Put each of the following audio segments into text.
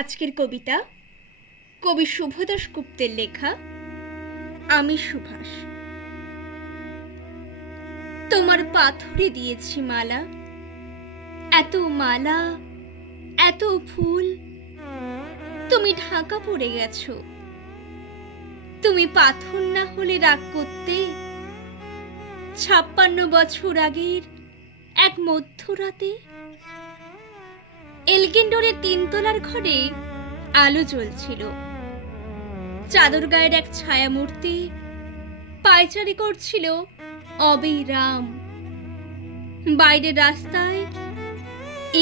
আজকের কবিতা কবি শুভদাস গুপ্তের লেখা আমি সুভাষ। তোমার পাথরে দিয়েছি মালা, এত মালা এত ফুল, তুমি ঢাকা পড়ে গেছো। তুমি পাথর না হলে রাগ করতে ৫৬ বছর আগের এক মধ্যরাতে। এলগিন্ডোরের ৩ তলার ঘরে আলো জ্বলছিল। চাদর গায়ের এক ছায়ামূর্তি পায়চারি করছিল অবিরাম। বাইরের রাস্তায়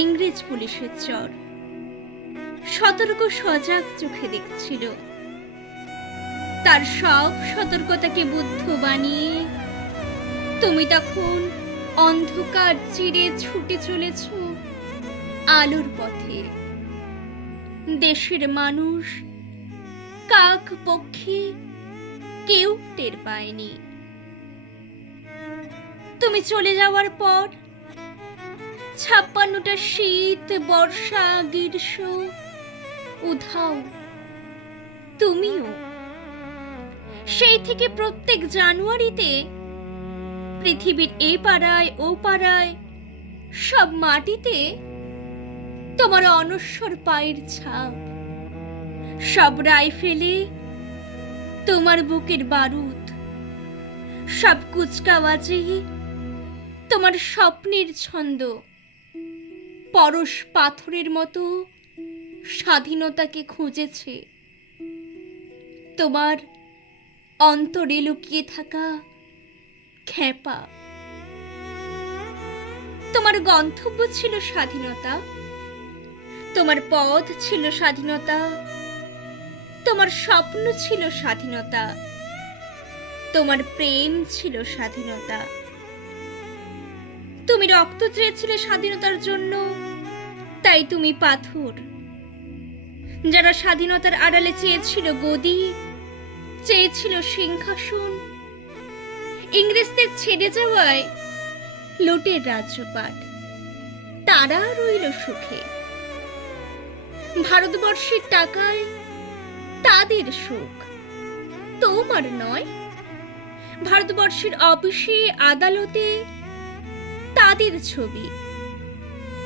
ইংরেজ পুলিশের চর সতর্ক সজাগ চোখে দেখছিল। তার সব সতর্কতাকে বুদ্ধ বানিয়ে তুমি তখন অন্ধকার চিরে ছুটে চলেছ আলোর পথে। দেশের মানুষ, কাক পক্ষী কেউ টের পায়নি। তুমি চলে যাওয়ার পর ৫৬টা শীত, বর্ষা, গ্রীষ্ম উধাও। তুমিও সেই থেকে প্রত্যেক জানুয়ারিতে পৃথিবীর এ পাড়ায় ও পাড়ায় সব মাটিতে তোমার অনশ্বর পায়ের ছাপ। সব রাইফেলে তোমার বুকের বারুদ, সব কুচকাওয়াজে তোমার স্বপ্নের ছন্দ। পরশ পাথরের মতো স্বাধীনতাকে খুঁজেছে তোমার অন্তরে লুকিয়ে থাকা খেপা। তোমার গন্তব্য ছিল স্বাধীনতা, তোমার পথ ছিল স্বাধীনতা, তোমার স্বপ্ন ছিল স্বাধীনতা, তোমার প্রেম ছিল স্বাধীনতা। তুমি রক্ত চেয়েছিলে স্বাধীনতার জন্য, তাই তুমি পাথর। যারা স্বাধীনতার আড়ালে চেয়েছিল গদি, চেয়েছিল সিংহাসন, ইংরেজদের ছেড়ে যাওয়ায় লুটের রাজ্যপাট, তারা রইল সুখে। ভারতবর্ষের টাকায় তাদের সুখ, তোমার নয়। ভারতবর্ষের অফিসে আদালতে তাদের ছবি,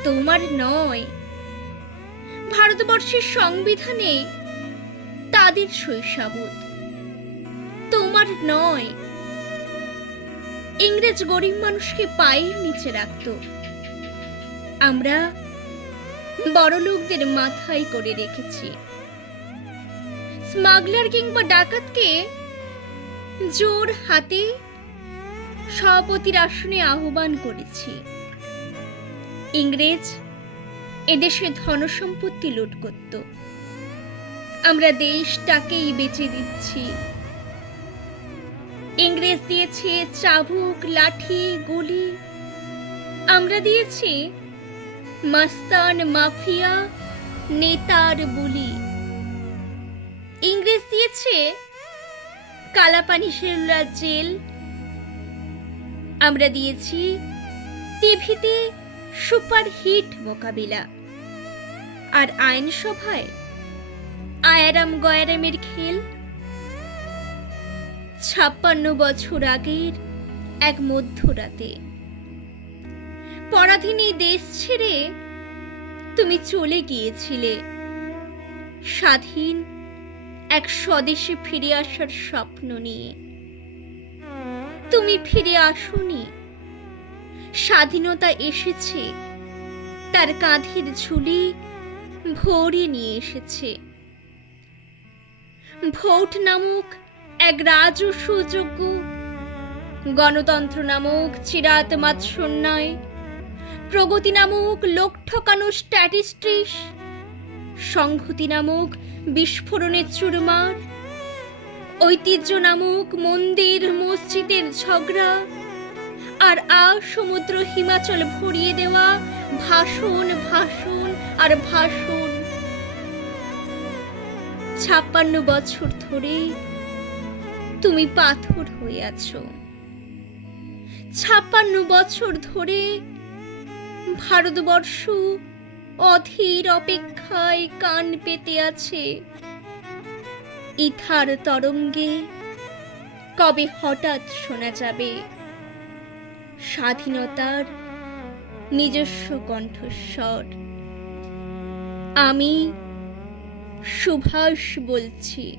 তোমার নয়। ভারতবর্ষের সংবিধানে তাদের শৈশবোধ, তোমার নয়। ইংরেজ গরিব মানুষকে পায়ের নিচে রাখত, আমরা বড়লোকদের মাথায় করে রেখেছি। স্মাগলার কিংবা ডাকাতকে জোর হাতে সভাপতির আসনে আহ্বান করেছি। ইংরেজ এদেশে ধনসম্পত্তি লুট করত, আমরা দেশটাকেই বেচে দিচ্ছি। ইংরেজ দিয়েছে চাবুক, লাঠি, গুলি, আমরা দিয়েছি মাস্তান, মাফিয়া, নেতার বুলি। ইংরেজ দিয়েছে কালাপানি সেলুলার জেল, আমরা দিয়েছি টিভিতে সুপারহিট মোকাবিলা। আর আইনসভায় আয়ারাম গয়ারামের খেল। ৫৬ বছর আগের এক মধ্যরাতে পরাধীন এই দেশ ছেড়ে তুমি চলে গিয়েছিলে স্বাধীন এক স্বদেশে ফিরে আসার স্বপ্ন নিয়ে। তুমি ফিরে আসোনি, স্বাধীনতা এসেছে, তার কাঁধের ঝুলি ভরে নিয়ে এসেছে। ভোট নামক এক রাজস্ব যোগ্য, গণতন্ত্র নামক চিরাত মাৎসন্যায়, প্রগতি নামক লোক ঠকানো স্ট্যাটিস্টিক্স, সংহতি নামক বিস্ফোরণের চুরমার, ঐতিহ্য নামক মন্দির মসজিদের ঝগড়া, আর সমুদ্র হিমাচল ভরিয়ে দেওয়া ভাষণ, ভাষণ আর ভাষণ। ৫৬ বছর ধরে তুমি পাথর হয়ে আছো। ৫৬ বছর ধরে ভারতবর্ষ অধীর অপেক্ষায় কান পেতে আছে। ইথার তরঙ্গে কবে হঠাৎ শোনা যাবে স্বাধীনতার নিজস্ব কণ্ঠস্বর। আমি সুভাষ বলছি।